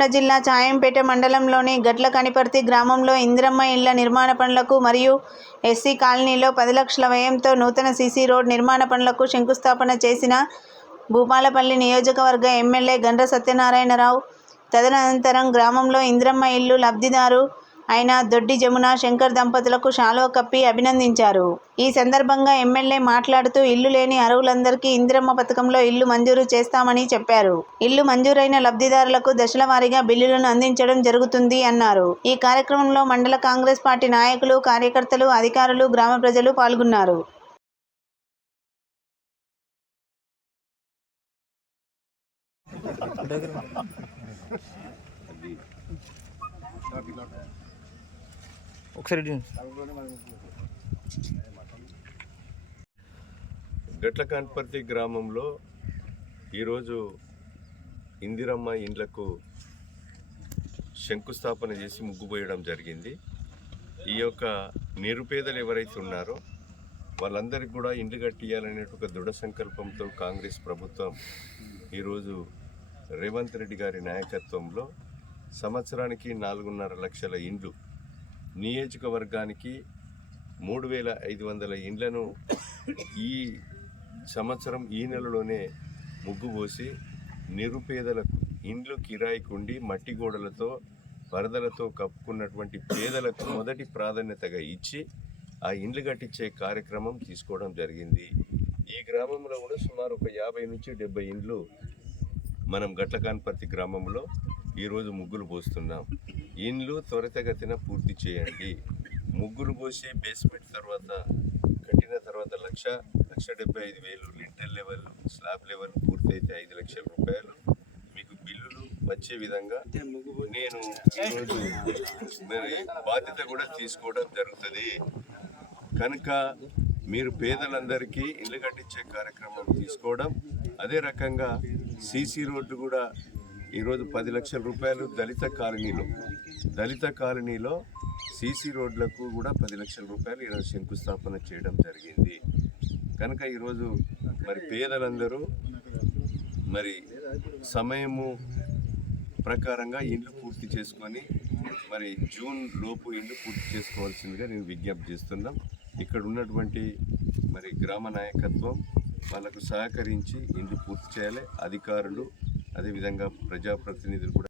నల్గొండ జిల్లా చాయంపేట మండలంలోని గట్ల కనిపర్తి గ్రామంలో ఇందిరమ్మ ఇళ్ల నిర్మాణ పనులకు మరియు ఎస్సీ కాలనీలో 10 లక్షల వ్యయంతో నూతన సీసీ రోడ్ నిర్మాణ పనులకు శంకుస్థాపన చేసిన భూపాలపల్లి నియోజకవర్గ ఎమ్మెల్యే గండ్ర సత్యనారాయణరావు. తదనంతరం గ్రామంలో ఇందిరమ్మ ఇల్లు లబ్ధిదారు అయిన దొడ్డి జమున, శంకర్ దంపతులకు శాలువ కప్పి అభినందించారు. ఈ సందర్భంగా ఎమ్మెల్యే మాట్లాడుతూ ఇల్లు లేని అర్హులందరికీ ఇందిరమ్మ పథకంలో ఇల్లు మంజూరు చేస్తామని చెప్పారు. ఇల్లు మంజూరైన లబ్ధిదారులకు దశల వారీగా బిల్లులను అందించడం జరుగుతుంది అన్నారు. ఈ కార్యక్రమంలో మండల కాంగ్రెస్ పార్టీ నాయకులు, కార్యకర్తలు, అధికారులు, గ్రామ ప్రజలు పాల్గొన్నారు. గట్ల కనిపర్తి గ్రామంలో ఈరోజు ఇందిరమ్మ ఇండ్లకు శంకుస్థాపన చేసి ముగ్గుపోయడం జరిగింది. ఈ యొక్క నిరుపేదలు ఎవరైతే ఉన్నారో వాళ్ళందరికీ కూడా ఇండ్లు కట్టియాలనే ఒక దృఢ సంకల్పంతో కాంగ్రెస్ ప్రభుత్వం ఈరోజు రేవంత్ రెడ్డి గారి నాయకత్వంలో సంవత్సరానికి 4.5 లక్షల ఇండ్లు, నియోజకవర్గానికి 3,500 ఇండ్లను ఈ సంవత్సరం ఈ నెలలోనే ముగ్గుపోసి నిరుపేదలకు ఇండ్లు కిరాయికుండి మట్టి గోడలతో వరదలతో కప్పుకున్నటువంటి పేదలకు మొదటి ప్రాధాన్యతగా ఇచ్చి ఆ ఇండ్లు కట్టించే కార్యక్రమం తీసుకోవడం జరిగింది. ఈ గ్రామంలో కూడా సుమారు ఒక 50 నుంచి 70 ఇండ్లు మనం గట్ల కనిపర్తి గ్రామంలో ఈరోజు ముగ్గులు పోస్తున్నాం. ఇండ్లు త్వరితగతిన పూర్తి చేయండి. ముగ్గులు పోసి బేస్మెంట్ తర్వాత కట్టిన తర్వాత 1,75,000 లింటర్ లెవెల్, స్లాబ్ లెవెల్ పూర్తయితే 5 లక్షల రూపాయలు మీకు బిల్లులు వచ్చే విధంగా నేను ఈరోజు మరి బాధ్యత కూడా తీసుకోవడం జరుగుతుంది. కనుక మీరు పేదలందరికీ ఇల్లు కట్టించే కార్యక్రమం తీసుకోవడం, అదే రకంగా సీసీ రోడ్డు కూడా ఈరోజు 10 లక్షల రూపాయలు దళిత కాలనీలో సీసీ రోడ్లకు కూడా 10 లక్షల రూపాయలు ఈరోజు శంకుస్థాపన చేయడం జరిగింది. కనుక ఈరోజు మరి పేదలందరూ మరి సమయము ప్రకారంగా ఇండ్లు పూర్తి చేసుకొని మరి జూన్ లోపు ఇండ్లు పూర్తి చేసుకోవాల్సిందిగా నేను విజ్ఞప్తి చేస్తున్నాం. ఇక్కడ ఉన్నటువంటి మరి గ్రామ నాయకత్వం వాళ్ళకు సహకరించి ఇండ్లు పూర్తి చేయాలి. అధికారులు, అదేవిధంగా ప్రజాప్రతినిధులు కూడా